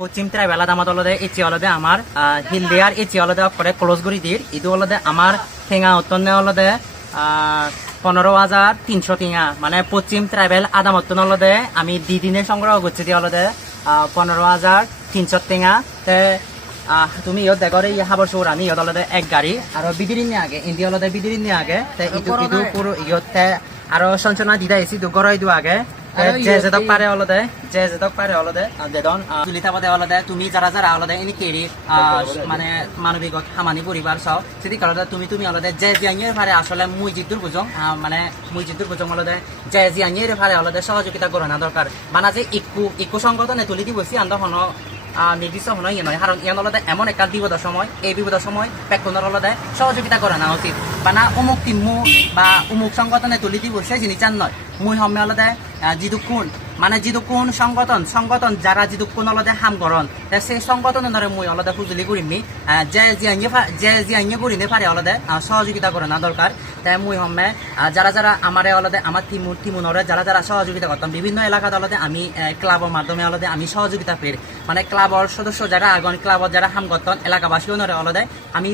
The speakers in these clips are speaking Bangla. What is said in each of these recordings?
পশ্চিম ট্রাইবেল দামাত অলদে এচি অলদে আমার হিল দেয়ার এচি অলদে করে ক্লোজ করি দির ইদু অলদে আমার ঠেঙা উত্তনে অলদে 15,300 টিঙা মানে পশ্চিম ট্রাইবেল আদামত্তন অলদে আমি 2 দিনে সংগ্রহ করছি দিয়ে অলদে 15,300 টিঙা তে তুমি ইয়ত দেখো রে হাবর সৌর আমি ইয়ত অলদে এক গাড়ি আর বিদিরিন নিয়ে আগে ইন্ডিয়া অলদে বিদিরিন নিয়ে আগে তে ইদু পুরো ইয়তে আর সঞ্চনা দিদা এসি দু গড়াই দু আগে যে যেতক পারে অলদে দেদন তুলিতা পদে অলদে তুমি যারা যারা অলদে ইনি কেরি মানে মানবিক হামানি পরিবার সব সেদিক অলদে তুমি অলদে যে জিয়াঙের ভারে আসলে মুই জিদ্দুর বুঝং মানে মুই জিদ্দুর বুঝং অলদে যে জিয়াঙের ভারে অলদে সহযোগিতা করে না দরকার মানে যে ইকু সংগঠনে তুলি দি বসি আন্দ হন নির্দিষ্ট হন ইয়ে নয় কারণ ইয়ান অলদে এমন একটা বিপদের সময় এই বিপদের সময় পেক্ষণের অলদে সহযোগিতা করে না উচিত বানা অমুক টিমু বা অমুক সংগঠনে তুলি দি বসে জিনিস চান নয় মুই হমে অলদে যিদুকুন সংগঠন যারা যিদুকুন অলদে হাম করন সেই সংগঠনের মুই অলদে ফুজুলি করিমি যে জিয়াঙে করিনে পারে অলদে সহযোগিতা করে না দরকার তাই মুই হমে যারা যারা আমারে অলদে আমার টিমুনরে যারা যারা সহযোগিতা করতাম বিভিন্ন এলাকাত অলদে আমি ক্লাবের মাধ্যমে অলদে আমি সহযোগিতা পের মানে ক্লাবের সদস্য যারা আগন ক্লাবত যারা হাম করতেন এলাকাবাসী নরে অলদে আমি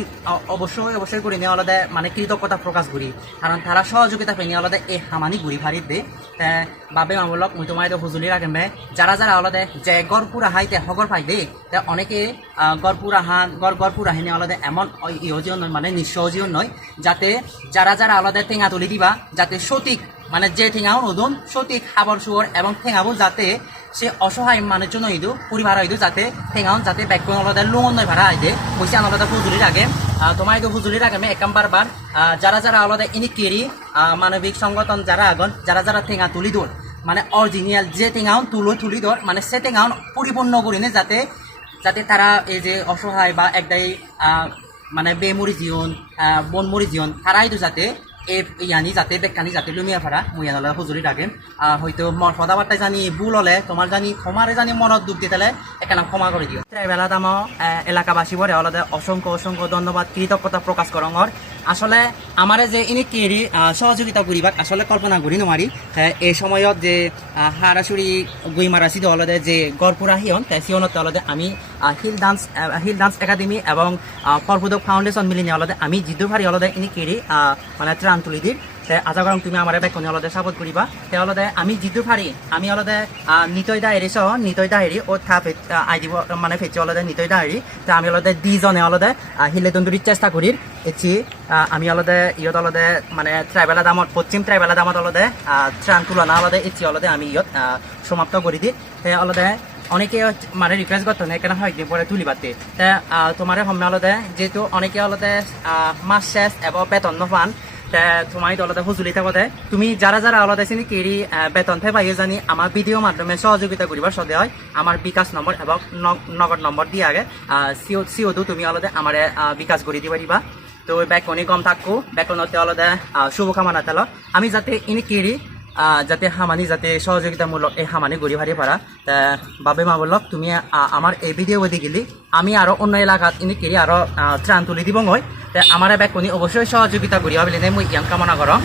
অবশ্যই করিনে অলদে মানে কৃতজ্ঞতা প্রকাশ করি কারণ তারা সহযোগিতা পেনি অলদে এই হামানি ঘুরি ফারিত দে বাবে মামলক মুই তোমার হুজুলি রাখেন যারা যারা অলদে যে গড়পুরা হাইতে হগর পাই দে অনেকে গড়পুরা হাইনে অলদে এমন ইহজিও নয় মানে নিঃসহজিও নয় যাতে যারা যারা অলদে টেঙা তুলি দিবা যাতে সঠিক মানে যে ঠেঙাও নতুন সঠিক খাবার শুয়ার এবং ঠেঙাবো যাতে সে অসহায় মানুষের জন্য ইদু পরিবার হইদু যাতে ঠেঙাও যাতে ব্যাকগ্রাউন্ড অলদে লোন নয় ভাড়া আইদে বসে আনলদে হুজুলি রাখে তোমার এই হুজুলি রাখে একাম বারবার যারা যারা অলদে ইনি কেরি মানবিক সংগঠন যারা আগন যারা যারা ঠেঙা তুলি দোর মানে অরিজিনাল যে টেঙাও তুলি দর মানে সে টেঙাও পরিপূর্ণ করিনে যাতে তারা এই যে অসহায় বা একদাই মানে বেমরি জীবন বনমরি জীবন তারাই তো যাতে ইয়ানি যাতে বেকানি যাতে লুমিয়া ফারা মুইয়ানলে হুজুরি ডাকেন হয়তো মর সদাবার্তায় জানি ভুল হলে তোমার জানি ক্ষমারে জানি মনত দুঃখ দিতে এখানে ক্ষমা করে দিও ট্রাইবেলা দাম এলাকাবাসী বলে অলদে অসংখ্য ধন্যবাদ কৃতজ্ঞতা প্রকাশ করঙর আসলে আমারে যে ইনি কেরি সহযোগিতা করিবাক আসলে কল্পনা করি নোৱাৰি এই সময়ত যে হারাসুরি গুইমারাসি অলদে যে গড়পুরা হিয়ন সিয়নত অলদে আমি হিল ডান্স একাডেমি এবং ফলফুদক ফাউন্ডেশন মিলিনি অলদে আমি জিদ্দু ভারি অলদে ইনি কেরি মানে ত্রাণ তুলি দিম আশা করম তুমি আমার বেকনি অলদে সাপোর্ট করিবা অলদে আমি জিদ্দু ভারি আমি অলদে নিতৈ দাহেরি সহ নিতৈ দাহেরি ও থাপ আই দিব মানে ফেচি অলদে নিতৈ দাহেরি আমি অলদে দুজনে অলদে হিলে দন্দুরির চেষ্টা করির এছি আমি অলদে ইয়ত অলদে মানে ট্রাইবেলা দামত পশ্চিম ট্রাইবেলা দামত অলদে ত্রাণ তুলনা অলদে এছি অলদে আমি ইয়ত সমাপ্ত করি দি অলদে অনেকে মানে রিকোয়েস্ট করতো না এখানে হয়তো পরে তুলি পাতে তোমার সময় অলদে যেহেতু অনেকে অলদে মাস শেষ এবং বেতন নপান তোমার অলদে হুজুলি থাকতে তুমি যারা যারা অলদে চিনি কেরি বেতন পাইও জানি আমার ভিডিও মাধ্যমে সহযোগিতা করিবার সদে হয় আমার বিকাশ নম্বর এবং নগদ নম্বর দিয়ে আগে সিওদু তুমি অলদে আমার বিকাশ করে দিবা দিবা তো বেকনি কম থাকো বেকনতে অলদে শুভকামনা তেল আমি যাতে ইনি কেরি যাতে হামানি যাতে সহযোগিতামূলক এই হামানি গড়ি ভারি পারা বাবে মা বলক তুমি আমার এই ভিডিও দেখলি আমি আরো অন্য এলাকাত ইনি কেরি আরো ত্রাণ তুলি দিব মই আমার বেকনি অবশ্যই সহযোগিতা করি হবে মই ইয়ান কামনা করম।